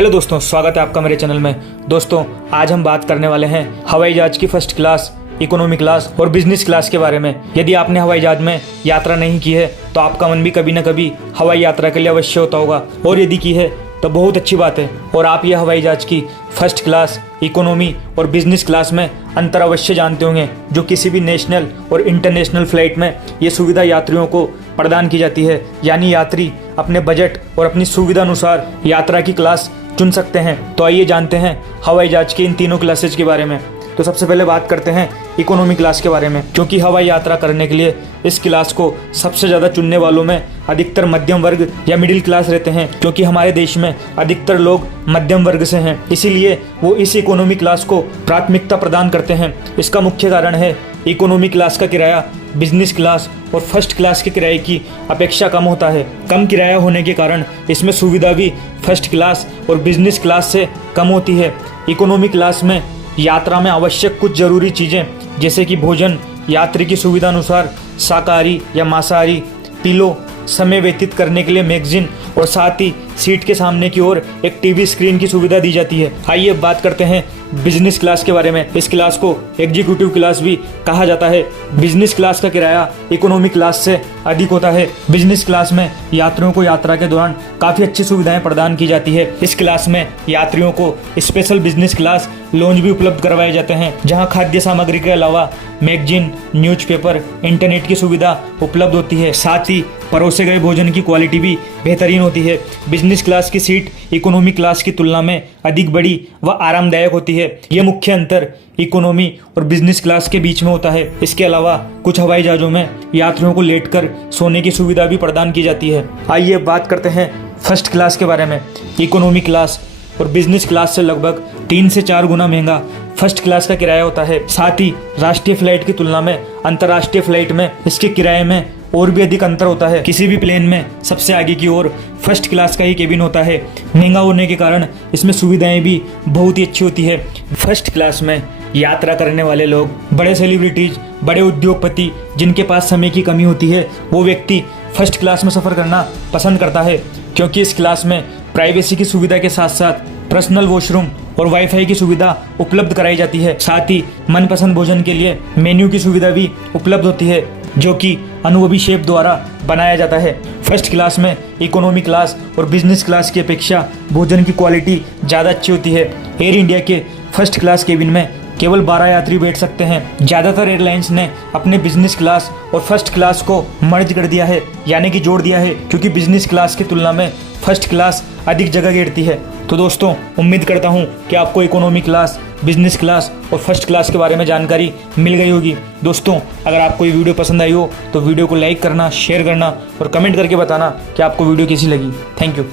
Hello दोस्तों, स्वागत है आपका मेरे चैनल में। दोस्तों, आज हम बात करने वाले हैं हवाई जहाज की फर्स्ट क्लास, इकोनॉमी क्लास और बिजनेस क्लास के बारे में। यदि आपने हवाई जहाज में यात्रा नहीं की है तो आपका मन भी कभी न कभी हवाई यात्रा के लिए अवश्य होता होगा, और यदि की है तो बहुत अच्छी बात है। और आप ये हवाई जहाज की फर्स्ट क्लास, इकोनॉमी और बिजनेस क्लास में अंतर अवश्य जानते होंगे, जो किसी भी नेशनल और इंटरनेशनल फ्लाइट में ये सुविधा यात्रियों को प्रदान की जाती है। यानी यात्री अपने बजट और अपनी सुविधा अनुसार यात्रा की क्लास चुन सकते हैं। तो आइए जानते हैं हवाई जहाज की इन तीनों क्लासेज के बारे में। तो सबसे पहले बात करते हैं इकोनॉमी क्लास के बारे में, क्योंकि हवाई यात्रा करने के लिए इस क्लास को सबसे ज़्यादा चुनने वालों में अधिकतर मध्यम वर्ग या मिडिल क्लास रहते हैं, क्योंकि हमारे देश में अधिकतर लोग मध्यम वर्ग से हैं, इसीलिए वो इस इकोनॉमी क्लास को प्राथमिकता प्रदान करते हैं। इसका मुख्य कारण है इकोनॉमी क्लास का किराया बिजनेस क्लास और फर्स्ट क्लास के किराए की अपेक्षा कम होता है। कम किराया होने के कारण इसमें सुविधा भी फर्स्ट क्लास और बिजनेस क्लास से कम होती है। इकोनॉमी क्लास में यात्रा में आवश्यक कुछ जरूरी चीज़ें जैसे कि भोजन, यात्री की सुविधा अनुसार शाकाहारी या मांसाहारी, पिलो, समय व्यतीत करने के लिए मैगजीन और साथ ही सीट के सामने की ओर एक टीवी स्क्रीन की सुविधा दी जाती है। आइए अब बात करते हैं बिजनेस क्लास के बारे में। इस क्लास को एग्जीक्यूटिव क्लास भी कहा जाता है। बिजनेस क्लास का किराया इकोनॉमी क्लास से अधिक होता है। बिजनेस क्लास में यात्रियों को यात्रा के दौरान काफ़ी अच्छी सुविधाएं प्रदान की जाती है। इस क्लास में यात्रियों को स्पेशल बिजनेस क्लास लॉन्च भी उपलब्ध करवाए जाते हैं, जहां खाद्य सामग्री के अलावा मैगजीन, न्यूज़पेपर, इंटरनेट की सुविधा उपलब्ध होती है। साथ ही परोसे गए भोजन की क्वालिटी भी बेहतरीन होती है। बिजनेस क्लास की सीट इकोनॉमी क्लास की तुलना में अधिक बड़ी व आरामदायक होती है। ये मुख्य अंतर इकोनॉमी और बिजनेस क्लास के बीच में होता है। इसके अलावा कुछ हवाई जहाज़ों में यात्रियों को लेटकर सोने की सुविधा भी प्रदान की जाती है। आइए बात करते हैं फर्स्ट क्लास के बारे में। इकोनॉमी क्लास और बिजनेस क्लास से लगभग 3 से 4 गुना महंगा फर्स्ट क्लास का किराया होता है। साथ ही राष्ट्रीय फ्लाइट की तुलना में अंतर्राष्ट्रीय फ्लाइट में इसके किराए में और भी अधिक अंतर होता है। किसी भी प्लेन में सबसे आगे की ओर फर्स्ट क्लास का ही केबिन होता है। महंगा होने के कारण इसमें सुविधाएं भी बहुत ही अच्छी होती है। फर्स्ट क्लास में यात्रा करने वाले लोग, बड़े सेलिब्रिटीज, बड़े उद्योगपति, जिनके पास समय की कमी होती है, वो व्यक्ति फर्स्ट क्लास में सफ़र करना पसंद करता है, क्योंकि इस क्लास में प्राइवेसी की सुविधा के साथ साथ पर्सनल वॉशरूम और वाईफाई की सुविधा उपलब्ध कराई जाती है। साथ ही मनपसंद भोजन के लिए मेन्यू की सुविधा भी उपलब्ध होती है, जो कि अनुभवी शेफ द्वारा बनाया जाता है। फर्स्ट क्लास में इकोनॉमी क्लास और बिजनेस क्लास की अपेक्षा भोजन की क्वालिटी ज़्यादा अच्छी होती है। एयर इंडिया के फर्स्ट क्लास केबिन में केवल 12 यात्री बैठ सकते हैं। ज़्यादातर एयरलाइंस ने अपने बिजनेस क्लास और फर्स्ट क्लास को मर्ज कर दिया है, यानी कि जोड़ दिया है, क्योंकि बिजनेस क्लास की तुलना में फर्स्ट क्लास अधिक जगह घेरती है। तो दोस्तों, उम्मीद करता हूँ कि आपको इकोनॉमी क्लास, बिजनेस क्लास और फर्स्ट क्लास के बारे में जानकारी मिल गई होगी। दोस्तों, अगर आपको ये वीडियो पसंद आई हो तो वीडियो को लाइक करना, शेयर करना और कमेंट करके बताना कि आपको वीडियो कैसी लगी। Thank you.